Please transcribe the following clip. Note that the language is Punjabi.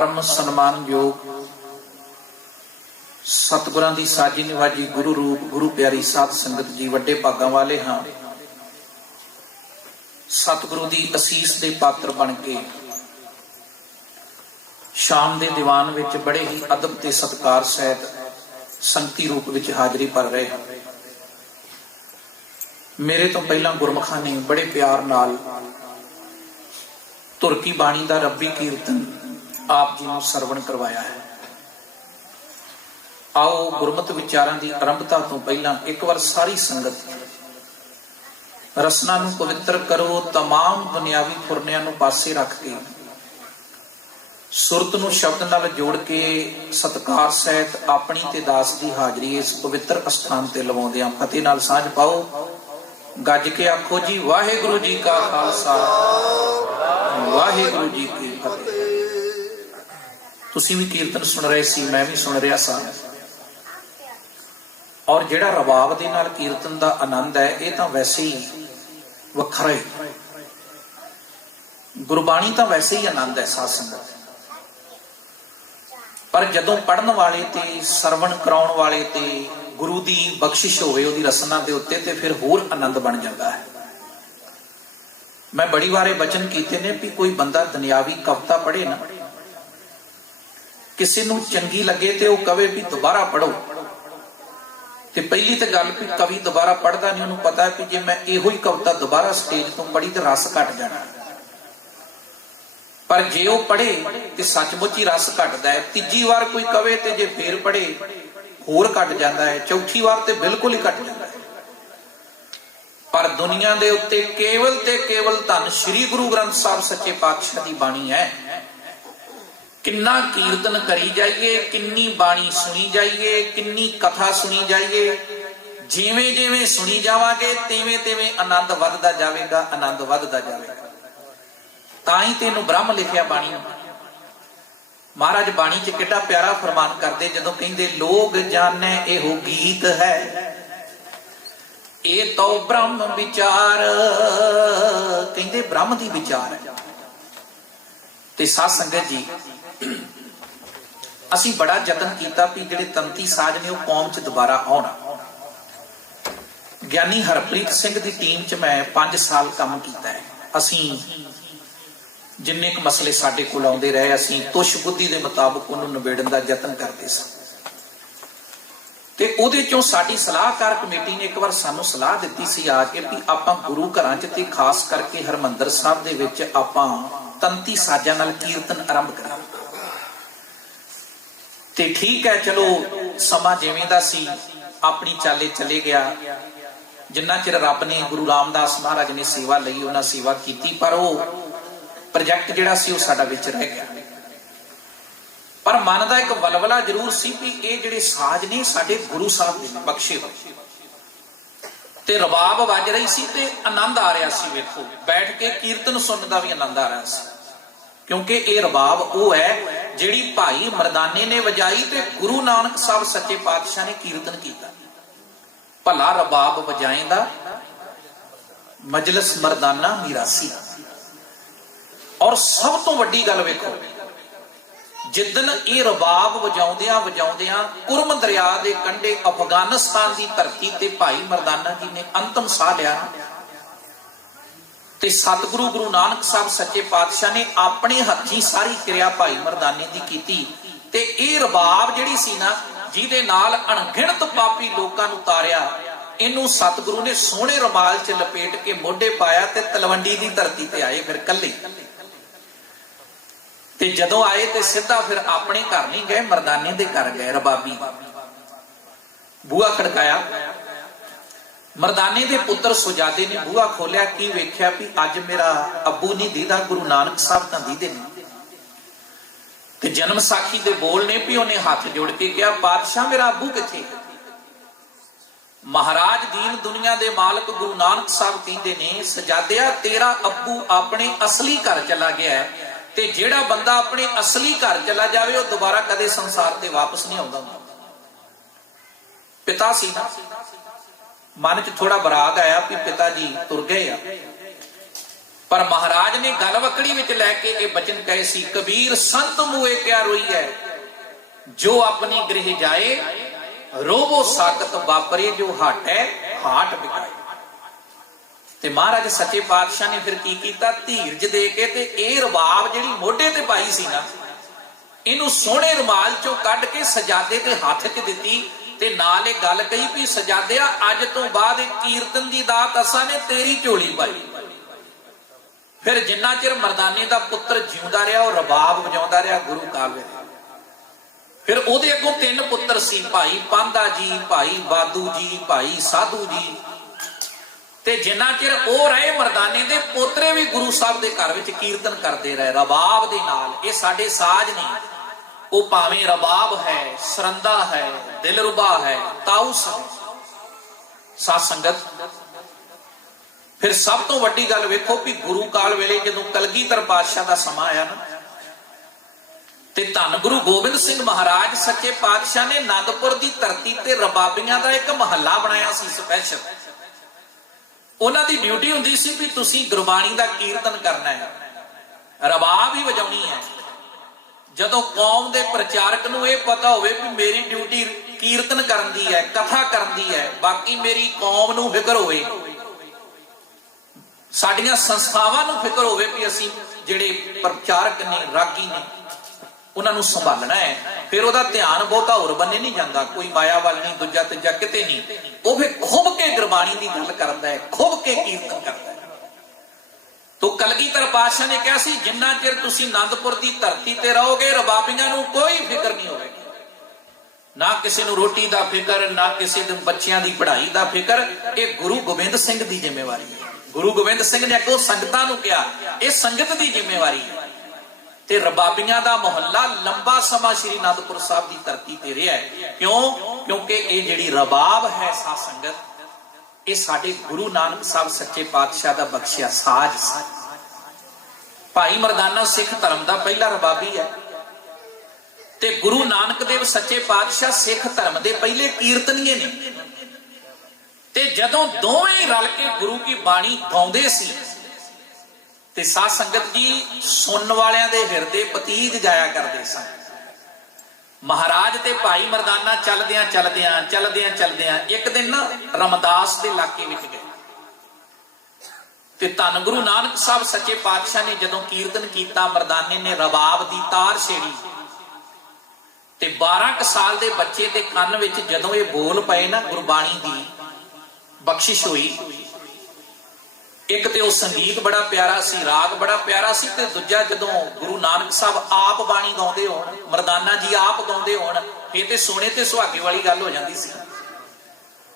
ਪਰਮ ਸਨਮਾਨਯੋਗ ਸਤਿਗੁਰਾਂ ਦੀ ਸਾਜੀ ਨਿਵਾਜੀ ਗੁਰੂ ਰੂਪ, ਗੁਰੂ ਪਿਆਰੀ ਸਾਧ ਸੰਗਤ ਜੀ, ਵੱਡੇ ਭਾਗਾਂ ਵਾਲੇ ਹਾਂ। ਸਤਿਗੁਰੂ ਦੀ ਅਸੀਸ ਦੇ ਪਾਤਰ ਬਣ ਕੇ ਸ਼ਾਮ ਦੇ ਦੀਵਾਨ ਵਿੱਚ ਬੜੇ ਹੀ ਅਦਬ ਤੇ ਸਤਕਾਰ ਸਹਿਤ ਸੰਗਤੀ ਰੂਪ ਵਿੱਚ ਹਾਜ਼ਰੀ ਭਰ ਰਹੇ ਹਾਂ। ਮੇਰੇ ਤੋਂ ਪਹਿਲਾਂ ਗੁਰਮਖਾਂ ਨੇ ਬੜੇ ਪਿਆਰ ਨਾਲ ਤੁਰਕੀ ਬਾਣੀ ਦਾ ਰੱਬੀ ਕੀਰਤਨ ਆਪ ਜੀ ਨੂੰ ਸਰਵਣ ਕਰਵਾਇਆ ਹੈ ਆਓ ਗੁਰਮਤਿ ਵਿਚਾਰਾਂ ਦੀ ਆਰੰਭਤਾ ਤੋਂ ਪਹਿਲਾਂ ਇੱਕ ਵਾਰ ਸਾਰੀ ਸੰਗਤ ਰਸਨਾ ਨੂੰ ਪਵਿੱਤਰ ਕਰੋ तमाम ਦੁਨਿਆਵੀ ਫੁਰਨਿਆਂ ਨੂੰ ਪਾਸੇ ਰੱਖ ਕੇ ਸੁਰਤ ਨੂੰ ਸ਼ਬਦ ਨਾਲ ਜੋੜ ਕੇ ਸਤਕਾਰ ਸਹਿਤ ਆਪਣੀ ਤੇ ਦਾਸ ਦੀ ਹਾਜ਼ਰੀ ਇਸ ਪਵਿੱਤਰ ਅਸਥਾਨ ਤੇ ਲਵਾਉਂਦਿਆਂ ਫਤਿਹ ਨਾਲ ਸਾਂਝ ਪਾਓ ਗੱਜ ਕੇ ਆਖੋ ਜੀ ਵਾਹਿਗੁਰੂ ਜੀ ਕਾ ਖਾਲਸਾ ਵਾਹਿਗੁਰੂ ਜੀ ਕੀ ਫਤਿਹ ਤੁਸੀਂ ਵੀ ਕੀਰਤਨ ਸੁਣ ਰਹੇ ਸੀ, ਮੈਂ ਵੀ ਸੁਣ ਰਿਹਾ ਸਾਂ। ਔਰ ਜਿਹੜਾ ਰਬਾਬ ਦੇ ਨਾਲ ਕੀਰਤਨ ਦਾ ਆਨੰਦ ਹੈ, ਇਹ ਤਾਂ ਵੈਸੇ ਹੀ ਵੱਖਰਾ ਹੈ। ਗੁਰਬਾਣੀ ਤਾਂ ਵੈਸੇ ਹੀ ਆਨੰਦ ਹੈ, ਸਾਧ ਸੰਗਤ। ਪਰ ਜਦੋਂ ਪੜਨ ਵਾਲੇ ਤੇ, ਸਰਵਣ ਕਰਾਉਣ ਵਾਲੇ ਤੇ ਗੁਰੂ ਦੀ ਬਖਸ਼ਿਸ਼ ਹੋਵੇ, ਉਹਦੀ ਰਸਨਾ ਦੇ ਉੱਤੇ ਤੇ ਫਿਰ ਹੋਰ ਆਨੰਦ ਬਣ ਜਾਂਦਾ ਹੈ। ਮੈਂ ਬੜੀ ਵਾਰੇ ਬਚਨ ਕੀਤੇ ਨੇ ਵੀ ਕੋਈ ਬੰਦਾ ਦੁਨਿਆਵੀ ਕਵਿਤਾ ਪੜ੍ਹੇ ਨਾ ਕਿਸੇ ਨੂੰ ਚੰਗੀ ਲੱਗੇ ਤੇ ਉਹ ਕਵੇ ਵੀ ਦੁਬਾਰਾ ਪੜੋ ਤੇ ਪਹਿਲੀ ਤਾਂ ਗੱਲ ਵੀ ਕਵੀ ਦੁਬਾਰਾ ਪੜਦਾ ਨਹੀਂ, ਉਹਨੂੰ ਪਤਾ ਹੈ ਕਿ ਜੇ ਮੈਂ ਇਹੋ ਹੀ ਕਵਿਤਾ ਦੁਬਾਰਾ ਸਟੇਜ ਤੋਂ ਪੜ੍ਹੀ ਤੇ ਰਸ ਘਟ ਜਾਣਾ। ਪਰ ਜੇ ਉਹ ਪੜ੍ਹੇ ਤੇ ਸੱਚਮੁੱਚ ਹੀ ਰਸ ਘਟਦਾ ਹੈ। ਤੀਜੀ ਵਾਰ ਕੋਈ ਕਵੇ ਤੇ ਜੇ ਫੇਰ ਪੜ੍ਹੇ, ਹੋਰ ਘਟ ਜਾਂਦਾ ਹੈ। ਚੌਥੀ ਵਾਰ ਤੇ ਬਿਲਕੁਲ ਹੀ ਘਟ ਜਾਂਦਾ ਹੈ। ਪਰ ਦੁਨੀਆ ਦੇ ਉੱਤੇ ਕੇਵਲ ਤੇ ਕੇਵਲ ਧੰਨ ਸ੍ਰੀ ਗੁਰੂ ਗ੍ਰੰਥ ਸਾਹਿਬ ਸੱਚੇ ਪਾਤਸ਼ਾਹ ਦੀ ਬਾਣੀ ਹੈ। ਕਿੰਨਾ ਕੀਰਤਨ ਕਰੀ ਜਾਈਏ, ਕਿੰਨੀ ਬਾਣੀ ਸੁਣੀ ਜਾਈਏ, ਕਿੰਨੀ ਕਥਾ ਸੁਣੀ ਜਾਈਏ। ਜਿਵੇਂ ਜਿਵੇਂ ਸੁਣੀ ਜਾਵਾਂਗੇ, ਤਿਵੇਂ ਤਿਵੇਂ ਆਨੰਦ ਵੱਧਦਾ ਜਾਵੇਗਾ, ਆਨੰਦ ਵੱਧਦਾ ਜਾਵੇਗਾ। ਤਾਂ ਹੀ ਤੈਨੂੰ ਬ੍ਰਹਮ ਲਿਖਿਆ ਬਾਣੀ। ਮਹਾਰਾਜ ਬਾਣੀ 'ਚ ਕਿੱਡਾ ਪਿਆਰਾ ਫਰਮਾਨ ਕਰਦੇ, ਜਦੋਂ ਕਹਿੰਦੇ ਲੋਗ ਜਾਣੈ ਇਹੋ ਗੀਤ ਹੈ। ਇਹ ਤੋ ਬ੍ਰਹਮ ਵਿਚਾਰ। ਕਹਿੰਦੇ, ਬ੍ਰਹਮ ਦੀ ਵਿਚਾਰ ਹੈ। ਤੇ ਸਾਧ ਸੰਗਤ ਜੀ, ਅਸੀਂ ਬੜਾ ਯਤਨ ਕੀਤਾ ਵੀ ਜਿਹੜੇ ਤੰਤੀ ਸਾਜ ਨੇ ਉਹ ਕੌਮ 'ਚ ਦੁਬਾਰਾ ਆਉਣ। ਗਿਆਨੀ ਹਰਪ੍ਰੀਤ ਸਿੰਘ ਦੀ ਟੀਮ 'ਚ ਮੈਂ 5 ਸਾਲ ਕੰਮ ਕੀਤਾ ਹੈ। ਅਸੀਂ ਜਿੰਨੇ ਕੁ ਮਸਲੇ ਸਾਡੇ ਕੋਲ ਆਉਂਦੇ ਰਹੇ, ਅਸੀਂ ਤੁਸ਼ ਬੁੱਧੀ ਦੇ ਮੁਤਾਬਕ ਉਹਨੂੰ ਨਿਬੇੜਨ ਦਾ ਯਤਨ ਕਰਦੇ ਸਾਂ। ਤੇ ਉਹਦੇ ਚੋਂ ਸਾਡੀ ਸਲਾਹਕਾਰ ਕਮੇਟੀ ਨੇ ਇੱਕ ਵਾਰ ਸਾਨੂੰ ਸਲਾਹ ਦਿੱਤੀ ਸੀ ਆ ਕੇ ਵੀ ਆਪਾਂ ਗੁਰੂ ਘਰਾਂ 'ਚ ਤੇ ਖਾਸ ਕਰਕੇ ਹਰਮੰਦਰ ਸਾਹਿਬ ਦੇ ਵਿੱਚ ਆਪਾਂ ਤੰਤੀ ਸਾਜ਼ਾਂ ਨਾਲ ਕੀਰਤਨ ਆਰੰਭ ਕਰਾਂ। ਤੇ ਠੀਕ ਹੈ, ਚਲੋ, ਸਮਾਂ ਜਿਵੇਂ ਦਾ ਸੀ, ਆਪਣੀ ਚਾਲੇ ਚਲੇ ਗਿਆ। ਜਿੰਨਾ ਚਿਰ ਰੱਬ ਨੇ ਗੁਰੂ ਰਾਮਦਾਸ ਮਹਾਰਾਜ ਨੇ ਸੇਵਾ ਲਈ, ਉਹਨਾਂ ਸੇਵਾ ਕੀਤੀ, ਪਰ ਉਹ ਪ੍ਰੋਜੈਕਟ ਜਿਹੜਾ ਸੀ, ਉਹ ਸਾਡਾ ਵਿੱਚ ਰਹਿ ਗਿਆ। ਪਰ ਮਨ ਦਾ ਇੱਕ ਵਲਵਲਾ ਜ਼ਰੂਰ ਸੀ ਵੀ ਇਹ ਜਿਹੜੇ ਸਾਜ਼ ਨੇ, ਸਾਡੇ ਗੁਰੂ ਸਾਹਿਬ ਨੇ ਬਖਸ਼ੇ ਹੋਏ। ਤੇ ਰਬਾਬ ਵੱਜ ਰਹੀ ਸੀ ਤੇ ਆਨੰਦ ਆ ਰਿਹਾ ਸੀ ਵੇਖੋ। ਬੈਠ ਕੇ ਕੀਰਤਨ ਸੁਣਨ ਦਾ ਵੀ ਆਨੰਦ ਆ ਰਿਹਾ ਸੀ। ਕਿਉਂਕਿ ਇਹ ਰਬਾਬ ਉਹ ਹੈ ਜਿਹੜੀ ਭਾਈ ਮਰਦਾਨੇ ਨੇ ਵਜਾਈ ਤੇ ਗੁਰੂ ਨਾਨਕ ਸਾਹਿਬ ਸੱਚੇ ਪਾਤਸ਼ਾਹ ਨੇ ਕੀਰਤਨ ਕੀਤਾ। ਭਲਾ ਰਬਾਬ ਵਜਾਏਂਦਾ ਮਜਲਿਸ ਮਰਦਾਨਾ ਮੀਰਾਸੀ। ਔਰ ਸਭ ਤੋਂ ਵੱਡੀ ਗੱਲ ਵੇਖੋ ਜਿੱਦਨ ਇਹ ਰਬਾਬ ਵਜਾਉਂਦਿਆਂ ਵਜਾਉਂਦਿਆਂ ਕੁਰਮ ਦਰਿਆ ਦੇ ਕੰਢੇ ਅਫਗਾਨਿਸਤਾਨ ਦੀ ਧਰਤੀ ਤੇ ਭਾਈ ਮਰਦਾਨਾ ਜੀ ਨੇ ਅੰਤਮ ਸਾਹ ਲਿਆ। ਤੇ ਸਤਿਗੁਰੂ ਗੁਰੂ ਨਾਨਕ ਸਾਹਿਬ ਸੱਚੇ ਪਾਤਸ਼ਾਹ ਨੇ ਆਪਣੇ ਹੱਥੀਂ ਸਾਰੀ ਕਿਰਿਆ ਭਾਈ ਮਰਦਾਨੇ ਦੀ ਕੀਤੀ। ਤੇ ਇਹ ਰਬਾਬ ਜਿਹੜੀ ਸੀ ਨਾ, ਜਿਹਦੇ ਨਾਲ ਅਣਗਿਣਤ ਪਾਪੀ ਲੋਕਾਂ ਨੂੰ ਤਾਰਿਆ, ਇਹਨੂੰ ਸਤਿਗੁਰੂ ਨੇ ਸੋਹਣੇ ਰਮਾਲ 'ਚ ਲਪੇਟ ਕੇ ਮੋਢੇ ਪਾਇਆ ਤੇ ਤਲਵੰਡੀ ਦੀ ਧਰਤੀ ਤੇ ਆਏ ਫਿਰ ਕੱਲੇ ਤੇ ਜਦੋਂ ਆਏ ਤੇ ਸਿੱਧਾ ਫਿਰ ਆਪਣੇ ਘਰ ਨਹੀਂ ਗਏ, ਮਰਦਾਨੇ ਦੇ ਘਰ ਗਏ, ਰਬਾਬੀ। ਬੂਆ ਖੜਕਾਇਆ। ਮਰਦਾਨੇ ਦੇ ਪੁੱਤਰ ਸੁਜਾਦੇ ਨੇ ਬੂਆ ਖੋਲਿਆ ਕੀ ਵੇਖਿਆ ਵੀ ਅੱਜ ਮੇਰਾ ਅੱਬੂ ਨਹੀਂ ਦੀਦਾ, ਗੁਰੂ ਨਾਨਕ ਸਾਹਿਬ ਤਾਂ ਦੀਦੇ ਨੇ। ਤੇ ਜਨਮ ਸਾਖੀ ਦੇ ਬੋਲ ਨੇ ਵੀ ਉਹਨੇ ਹੱਥ ਜੋੜ ਕੇ ਕਿਹਾ ਪਾਤਸ਼ਾਹ ਮੇਰਾ ਅੱਬੂ ਕਿੱਥੇ? ਮਹਾਰਾਜ, ਦੀਨ ਦੁਨੀਆ ਦੇ ਮਾਲਕ ਗੁਰੂ ਨਾਨਕ ਸਾਹਿਬ ਕਹਿੰਦੇ ਨੇ, ਸਜਾਦਿਆ, ਤੇਰਾ ਅੱਬੂ ਆਪਣੇ ਅਸਲੀ ਘਰ ਚਲਾ ਗਿਆ ਹੈ। ਤੇ ਜਿਹੜਾ ਬੰਦਾ ਆਪਣੇ ਅਸਲੀ ਘਰ ਚਲਾ ਜਾਵੇ, ਉਹ ਦੁਬਾਰਾ ਕਦੇ ਸੰਸਾਰ ਤੇ ਵਾਪਸ ਨਹੀਂ ਆਉਂਦਾ। ਪਿਤਾ ਸੀ ਨਾ। ਮਨ 'ਚ ਥੋੜਾ ਬਰਾਗ ਆਇਆ ਵੀ ਪਿਤਾ ਜੀ ਤੁਰ ਗਏ ਆ। ਪਰ ਮਹਾਰਾਜ ਨੇ ਗਲ ਵਕੜੀ ਵਿੱਚ ਲੈ ਕੇ ਇਹ ਬਚਨ ਕਹੇ ਸੀ, ਕਬੀਰ, ਸੰਤ ਮੂਏ ਕਿਆ ਰੋਈ ਹੈ ਜੋ ਆਪਣੀ ਗ੍ਰਹਿ ਜਾਏ, ਰੋਵੋ ਸਾਕਤ ਵਾਪਰੇ, ਜੋ ਹਟੈ ਹਾਟ ਵਿਕਾਏ ਤੇ ਮਹਾਰਾਜ ਸੱਚੇ ਪਾਤਸ਼ਾਹ ਨੇ ਫਿਰ ਕੀ ਕੀਤਾ? ਧੀਰਜ ਦੇ ਕੇ ਤੇ ਇਹ ਰਬਾਬ ਜਿਹੜੀ ਮੋਢੇ ਤੇ ਪਾਈ ਸੀ ਨਾ, ਇਹਨੂੰ ਸੋਹਣੇ ਰੁਮਾਲ ਚੋਂ ਕੱਢ ਕੇ ਸਜਾਦੇ ਤੇ ਹੱਥ 'ਚ ਦਿੱਤੀ ਤੇ ਨਾਲ ਇਹ ਗੱਲ ਕਹੀ ਵੀ ਸਜਾਦਿਆ, ਅੱਜ ਤੋਂ ਬਾਅਦ ਇਹ ਕੀਰਤਨ ਦੀ ਦਾਤ ਅਸਾਂ ਨੇ ਤੇਰੀ ਝੋਲੀ ਪਾਈ। ਫਿਰ ਜਿੰਨਾ ਚਿਰ ਮਰਦਾਨੇ ਦਾ ਪੁੱਤਰ ਜਿਉਂਦਾ ਰਿਹਾ, ਉਹ ਰਬਾਬ ਵਜਾਉਂਦਾ ਰਿਹਾ ਗੁਰੂ ਕਾਲਵੇ ਫਿਰ ਉਹਦੇ ਅੱਗੋਂ ਤਿੰਨ ਪੁੱਤਰ ਸੀ ਭਾਈ, ਪਾਂਦਾ ਜੀ, ਭਾਈ, ਬਾਦੂ ਜੀ, ਭਾਈ, ਸਾਧੂ ਜੀ। ਤੇ ਜਿੰਨਾ ਚਿਰ ਉਹ ਰਹੇ ਮਰਦਾਨੇ ਦੇ, ਪੋਤਰੇ ਵੀ ਗੁਰੂ ਸਾਹਿਬ ਦੇ ਘਰ ਵਿੱਚ ਕੀਰਤਨ ਕਰਦੇ ਰਹੇ, ਰਬਾਬ ਦੇ ਨਾਲ। ਇਹ ਸਾਡੇ ਸਾਜ਼ ਨੇ। ਉਹ ਭਾਵੇਂ ਰਬਾਬ ਹੈ, ਸਰੰਦਾ ਹੈ, ਦਿਲਰੁਬਾ ਹੈ ਤਾਉਸ ਹੈ। ਸਾਧ ਸੰਗਤ, ਫਿਰ ਸਭ ਤੋਂ ਵੱਡੀ ਗੱਲ ਵੇਖੋ ਕਿ ਗੁਰੂ ਕਾਲ ਵੇਲੇ ਜਦੋਂ ਕਲਗੀਧਰ ਪਾਤਸ਼ਾਹ ਦਾ ਸਮਾਂ ਆਇਆ ਨਾ, ਤੇ ਧੰਨ ਗੁਰੂ ਗੋਬਿੰਦ ਸਿੰਘ ਮਹਾਰਾਜ ਸੱਚੇ ਪਾਤਸ਼ਾਹ ਨੇ ਆਨੰਦਪੁਰ ਦੀ ਧਰਤੀ ਤੇ ਰਬਾਬੀਆਂ ਦਾ ਇੱਕ ਮਹੱਲਾ ਬਣਾਇਆ ਸੀ ਸਪੈਸ਼ਲ ਉਹਨਾਂ ਦੀ ਡਿਊਟੀ ਹੁੰਦੀ ਸੀ ਵੀ ਤੁਸੀਂ ਗੁਰਬਾਣੀ ਦਾ ਕੀਰਤਨ ਕਰਨਾ ਹੈ। ਰਬਾਬ ਹੀ ਵਜਾਉਣੀ ਹੈ। ਜਦੋਂ ਕੌਮ ਦੇ ਪ੍ਰਚਾਰਕ ਨੂੰ ਇਹ ਪਤਾ ਹੋਵੇ ਵੀ ਮੇਰੀ ਡਿਊਟੀ ਕੀਰਤਨ ਕਰਨ ਦੀ ਹੈ, ਕਥਾ ਕਰਨ ਦੀ ਹੈ, ਬਾਕੀ ਮੇਰੀ ਕੌਮ ਨੂੰ ਫਿਕਰ ਹੋਵੇ, ਸਾਡੀਆਂ ਸੰਸਥਾਵਾਂ ਨੂੰ ਫਿਕਰ ਹੋਵੇ ਵੀ ਅਸੀਂ ਜਿਹੜੇ ਪ੍ਰਚਾਰਕ ਨੇ, ਰਾਗੀ ਨੇ, ਉਹਨਾਂ ਨੂੰ ਸੰਭਾਲਣਾ ਹੈ। ਫਿਰ ਉਹਦਾ ਧਿਆਨ ਬਹੁਤਾ ਹੋਰ ਬੰਨੇ ਨਹੀਂ ਜਾਂਦਾ, ਕੋਈ ਮਾਇਆ ਵੱਲ ਨਹੀਂ, ਦੂਜਾ ਤੀਜਾ ਕਿਤੇ ਨਹੀਂ। ਉਹ ਫਿਰ ਖੁੱਬ ਕੇ ਗੁਰਬਾਣੀ ਦੀ ਗੱਲ ਕਰਦਾ ਹੈ ਖੁੱਬ ਕੇ ਕੀਰਤਨ ਕਰਦਾ ਹੈ। ਤੋ ਕਲਗੀਧਰ ਪਾਤਸ਼ਾਹ ਨੇ ਕਿਹਾ ਸੀ, ਜਿੰਨਾ ਚਿਰ ਤੁਸੀਂ ਆਨੰਦਪੁਰ ਦੀ ਧਰਤੀ ਤੇ ਰਹੋਗੇ ਰਬਾਬੀਆਂ ਨੂੰ ਕੋਈ ਫਿਕਰ ਨਹੀਂ ਹੋਵੇਗੀ। ਨਾ ਕਿਸੇ ਨੂੰ ਰੋਟੀ ਦਾ ਫਿਕਰ, ਨਾ ਕਿਸੇ ਦੇ ਬੱਚਿਆਂ ਦੀ ਪੜ੍ਹਾਈ ਦਾ ਫਿਕਰ। ਇਹ ਗੁਰੂ ਗੋਬਿੰਦ ਸਿੰਘ ਦੀ ਜ਼ਿੰਮੇਵਾਰੀ ਹੈ। ਗੁਰੂ ਗੋਬਿੰਦ ਸਿੰਘ ਨੇ ਅੱਗੋਂ ਸੰਗਤਾਂ ਨੂੰ ਕਿਹਾ, ਇਹ ਸੰਗਤ ਦੀ ਜ਼ਿੰਮੇਵਾਰੀ ਹੈ। ਤੇ ਰਬਾਬੀਆਂ ਦਾ ਮੁਹੱਲਾ ਲੰਬਾ ਸਮਾਂ ਸ੍ਰੀ ਅਨੰਦਪੁਰ ਸਾਹਿਬ ਦੀ ਧਰਤੀ ਤੇ ਰਿਹਾ ਹੈ। ਕਿਉਂ? ਕਿਉਂਕਿ ਇਹ ਜਿਹੜੀ ਰਬਾਬ ਹੈ ਸਾਧ ਸੰਗਤ, ਇਹ ਸਾਡੇ ਗੁਰੂ ਨਾਨਕ ਸਾਹਿਬ ਸੱਚੇ ਪਾਤਸ਼ਾਹ ਦਾ ਬਖਸ਼ਿਆ ਸਾਜ ਸੀ। ਭਾਈ ਮਰਦਾਨਾ ਸਿੱਖ ਧਰਮ ਦਾ ਪਹਿਲਾ ਰਬਾਬੀ ਹੈ। ਤੇ ਗੁਰੂ ਨਾਨਕ ਦੇਵ ਸੱਚੇ ਪਾਤਸ਼ਾਹ ਸਿੱਖ ਧਰਮ ਦੇ ਪਹਿਲੇ ਕੀਰਤਨੀਏ ਨੇ। ਤੇ ਜਦੋਂ ਦੋਵੇਂ ਰਲ ਕੇ ਗੁਰੂ ਕੀ ਬਾਣੀ ਗਾਉਂਦੇ ਸੀ ਤੇ ਸਾਧ ਸੰਗਤ ਜੀ ਸੁਣਨ ਵਾਲਿਆਂ ਦੇ ਹਿਰਦੇ ਪਤੀਤ ਜਾਇਆ ਕਰਦੇ ਸਨ। ਮਹਾਰਾਜ ਤੇ ਭਾਈ ਮਰਦਾਨਾ ਚੱਲਦਿਆਂ ਚੱਲਦਿਆਂ ਚੱਲਦਿਆਂ ਚੱਲਦਿਆਂ ਇੱਕ ਦਿਨ ਰਮਦਾਸ ਦੇ ਇਲਾਕੇ ਵਿੱਚ ਗਏ। ਤੇ ਧੰਨ ਗੁਰੂ ਨਾਨਕ ਸਾਹਿਬ ਸੱਚੇ ਪਾਤਸ਼ਾਹ ਨੇ ਜਦੋਂ ਕੀਰਤਨ ਕੀਤਾ, ਮਰਦਾਨੇ ਨੇ ਰਬਾਬ ਦੀ ਤਾਰ ਛੇੜੀ। ਤੇ 12 ਕ ਸਾਲ ਦੇ ਬੱਚੇ ਦੇ ਕੰਨ ਵਿੱਚ ਜਦੋਂ ਇਹ ਬੋਲ ਪਏ ਨਾ ਗੁਰਬਾਣੀ ਦੀ ਬਖਸ਼ਿਸ਼ ਹੋਈ ਇੱਕ ਤੇ ਉਹ ਸੰਗੀਤ ਬੜਾ ਪਿਆਰਾ ਸੀ, ਰਾਗ ਬੜਾ ਪਿਆਰਾ ਸੀ ਤੇ ਦੂਜਾ ਜਦੋਂ ਗੁਰੂ ਨਾਨਕ ਸਾਹਿਬ ਆਪ ਬਾਣੀ ਗਾਉਂਦੇ ਹੋਣ, ਮਰਦਾਨਾ ਜੀ ਆਪ ਗਾਉਂਦੇ ਹੋਣ ਇਹ ਤੇ ਸੋਨੇ ਤੇ ਸੁਹਾਗੇ ਵਾਲੀ ਗੱਲ ਹੋ ਜਾਂਦੀ ਸੀ।